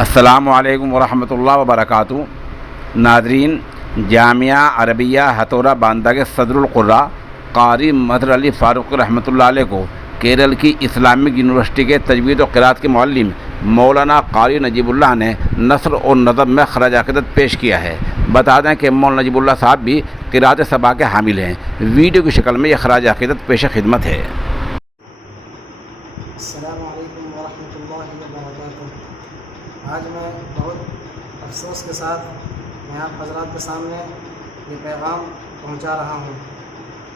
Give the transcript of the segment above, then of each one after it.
السلام علیکم ورحمۃ اللہ وبرکاتہ۔ ناظرین، جامعہ عربیہ ہتھورا باندہ کے صدر القراء قاری مظہر علی فاروقی رحمۃ اللہ علیہ کو کیرل کی اسلامک یونیورسٹی کے تجوید و قرات کے معلم مولانا قاری نجیب اللہ نے نثر اور نظم میں خراج عقیدت پیش کیا ہے۔ بتا دیں کہ مولانا نجیب اللہ صاحب بھی قرات سبا کے حامل ہیں۔ ویڈیو کی شکل میں یہ خراج عقیدت پیش خدمت ہے۔ السلام علیکم ورحمۃ اللہ وبرکاتہ۔ آج میں بہت افسوس کے ساتھ میں آپ حضرات کے سامنے یہ پیغام پہنچا رہا ہوں۔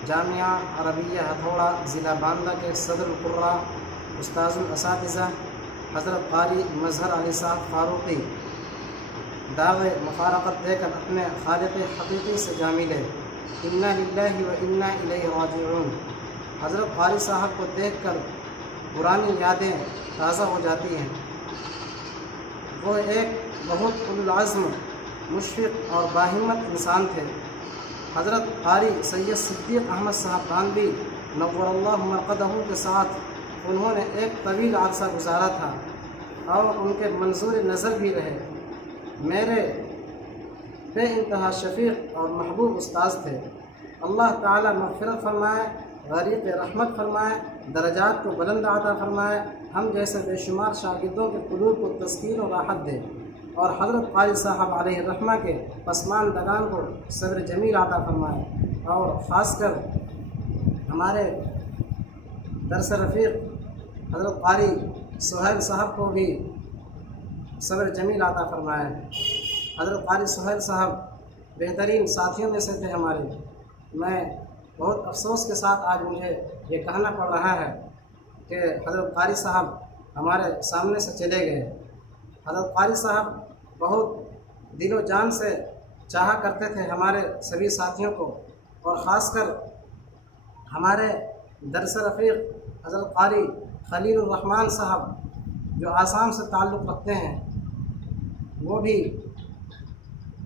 جامعہ عربیہ ہتھوڑا ضلع باندہ کے صدر القراء استاذ الاساتذہ حضرت قاری مظہر علی صاحب فاروقی دعوے مفارقت دے کر اپنے خالق حقیقی سے جا ملے۔ انا للہ و انا الیہ راجعون۔ حضرت قاری صاحب کو دیکھ کر پرانی یادیں تازہ ہو جاتی ہیں۔ وہ ایک بہت اولوالعزم، مشفق اور باہمت انسان تھے۔ حضرت قاری سید صدیق احمد صاحب گانوی نور اللہ مرقدہ کے ساتھ انہوں نے ایک طویل عرصہ گزارا تھا اور ان کے منظور نظر بھی رہے۔ میرے بے انتہا شفیق اور محبوب استاذ تھے۔ اللہ تعالی مغفرت فرمائے، غریق رحمت فرمائے، درجات کو بلند عطا فرمائے، ہم جیسے بے شمار شاگردوں کے قلوب کو تسکین و راحت دے، اور حضرت قاری صاحب علیہ الرحمہ کے پسماندگان کو صبر جمیل عطا فرمائے، اور خاص کر ہمارے درس رفیق حضرت قاری سہیل صاحب کو بھی صبر جمیل عطا فرمائے۔ حضرت قاری سہیل صاحب بہترین ساتھیوں میں سے تھے ہمارے۔ میں بہت افسوس کے ساتھ آج مجھے یہ کہنا پڑ رہا ہے کہ حضرت قاری صاحب ہمارے سامنے سے چلے گئے۔ حضرت قاری صاحب بہت دل و جان سے چاہا کرتے تھے ہمارے سبھی ساتھیوں کو، اور خاص کر ہمارے درس رفیق حضرت قاری خلیل الرحمن صاحب جو آسام سے تعلق رکھتے ہیں، وہ بھی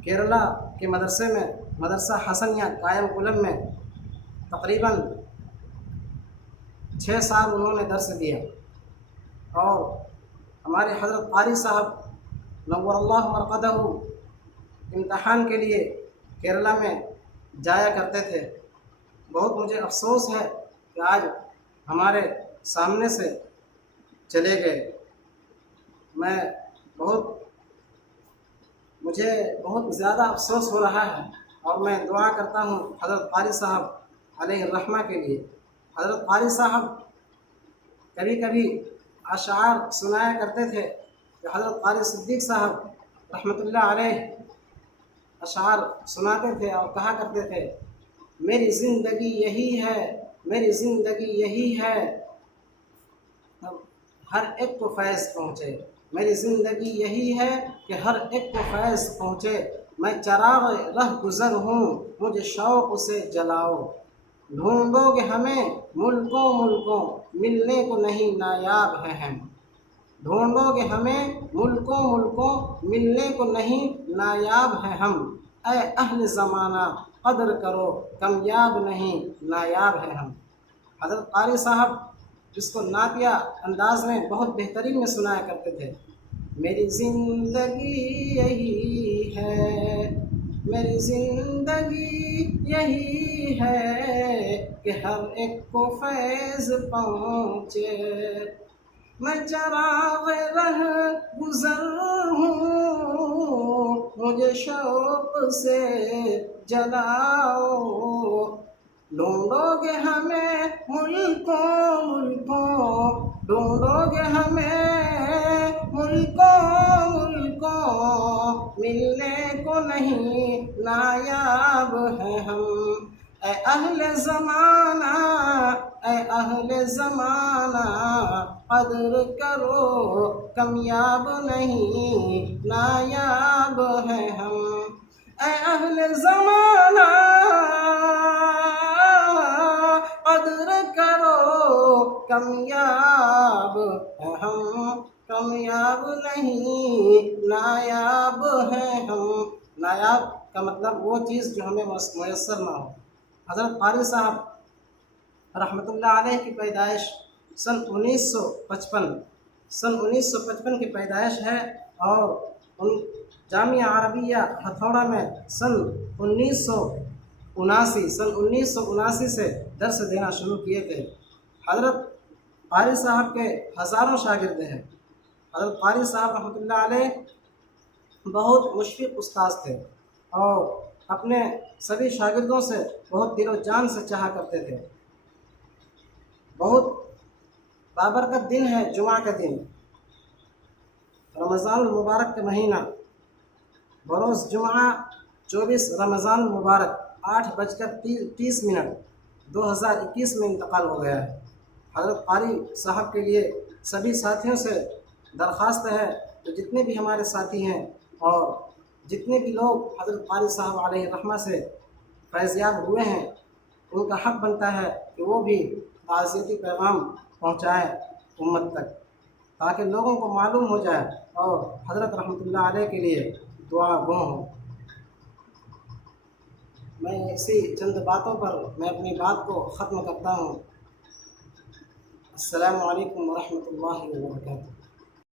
کیرلا کے مدرسے میں مدرسہ حسنیہ قائم قلم میں تقریباً 6 سال انہوں نے درس دیا، اور ہمارے حضرت قاری صاحب نور اللہ مرقدہ امتحان کے لیے کیرلا میں جایا کرتے تھے۔ بہت مجھے افسوس ہے کہ آج ہمارے سامنے سے چلے گئے۔ مجھے بہت زیادہ افسوس ہو رہا ہے، اور میں دعا کرتا ہوں حضرت قاری صاحب علیہ الرحمہ کے لیے۔ حضرت قاری صاحب کبھی کبھی اشعار سنایا کرتے تھے کہ حضرت قاری صدیق صاحب رحمۃ اللہ علیہ اشعار سناتے تھے اور کہا کرتے تھے، میری زندگی یہی ہے، میری زندگی یہی ہے، ہر ایک کو فیض پہنچے۔ میری زندگی یہی ہے کہ ہر ایک کو فیض پہنچے، میں چراغ رہ گزر ہوں، مجھے شوق سے جلاؤ، ڈھونڈو گے ہمیں ملکوں ملکوں، ملنے کو نہیں نایاب ہیں ہم، ڈھونڈو گے ہمیں ملکوں ملکوں، ملنے کو نہیں نایاب ہیں ہم، اے اہل زمانہ قدر کرو، کامیاب نہیں نایاب ہیں ہم۔ حضرت قاری صاحب اس کو نعتیہ انداز میں بہت بہترین میں سنایا کرتے تھے۔ میری زندگی یہی ہے، میری زندگی یہی ہے کہ ہر ایک کو فیض پہنچے، میں چراغ رہ گزر ہوں، مجھے شوق سے جلاؤ، ڈھونڈو گے ہمیں ملکوں ملکوں، ڈھونڈو گے ہمیں ملکوں ملکوں، ملنے کو نہیں نایاب ہیں ہم، اے اہل زمانہ، اے اہل زمانہ قدر کرو، کامیاب نہیں نایاب ہیں ہم، اے اہل زمانہ قدر کرو، کامیاب ہیں ہم، کامیاب نہیں نایاب ہیں ہم۔ نایاب کا مطلب وہ چیز جو ہمیں میسر نہ ہو۔ حضرت قاری صاحب رحمۃ اللہ علیہ کی پیدائش سن 1955 کی پیدائش ہے، اور ان جامعہ عربیہ ہتھوڑا میں سن 1979 سے درس دینا شروع کیے تھے۔ حضرت قاری صاحب کے ہزاروں شاگرد ہیں۔ حضرت قاری صاحب رحمۃ اللہ علیہ بہت مشفق استاذ تھے اور اپنے سبھی شاگردوں سے بہت دل و جان سے چاہا کرتے تھے۔ بہت بابرکت دن ہے جمعہ کا دن، رمضان المبارک کا مہینہ، بروز جمعہ 24 رمضان المبارک 8:30 2021 میں انتقال ہو گیا ہے۔ حضرت قاری صاحب کے لیے سبھی ساتھیوں سے درخواست ہے کہ جتنے بھی ہمارے ساتھی ہیں اور جتنے بھی لوگ حضرت قاری صاحب علیہ الرحمہ سے فیض یاب ہوئے ہیں، ان کا حق بنتا ہے کہ وہ بھی تعزیتی پیغام پہنچائیں امت تک، تاکہ لوگوں کو معلوم ہو جائے اور حضرت رحمۃ اللہ علیہ کے لیے دعا گو ہوں۔ میں اسی چند باتوں پر میں اپنی بات کو ختم کرتا ہوں۔ السلام علیکم ورحمۃ اللہ وبرکاتہ۔